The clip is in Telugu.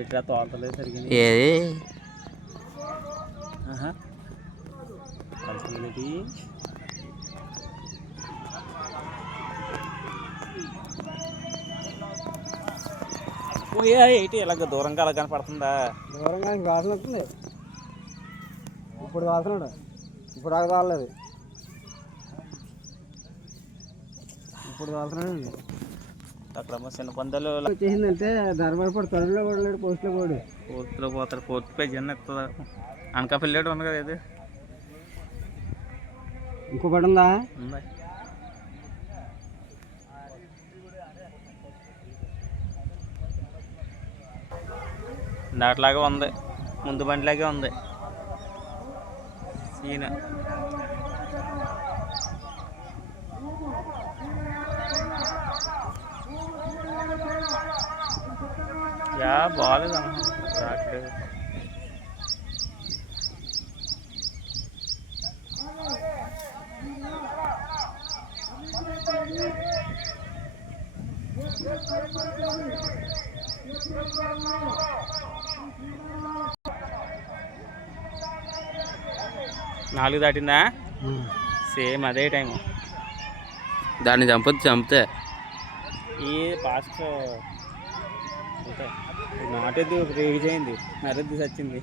ఎట్లా తోటలేదు సరిగింది ఏది కలిసి పోయా ఏంటి ఇలాగ దూరంగా అలా కనపడుతుందా? దూరంగా వాసన వస్తుంది. ఇప్పుడు వాసన ఇప్పుడు అది రాలేదు. ఇప్పుడు వాసన అక్కడ చిన్న పందాలు వచ్చేసిందంటే ధర్మపడి తొలిలో పడలేడు, పోస్టులో పోడు. పోర్తులో పోతాడు. 4th పేజ్ అన్న ఎత్తుందా? అనకాపల్లి లేడు ఉంది కదా ఇది. ఇంకో పడి ఉందా? ఉంది. దాట్లాగే ఉంది, ముందు బండిలాగే ఉంది సీన్. యా బాగాలేదు రావట్లేదు. నాలుగు దాటిందా? సేమ్ అదే టైము. దాన్ని చంపితే ఈ పాస్ట్ అంతే. నాటెద్దు రేగి చేయింది, నరెద్దు చచ్చింది.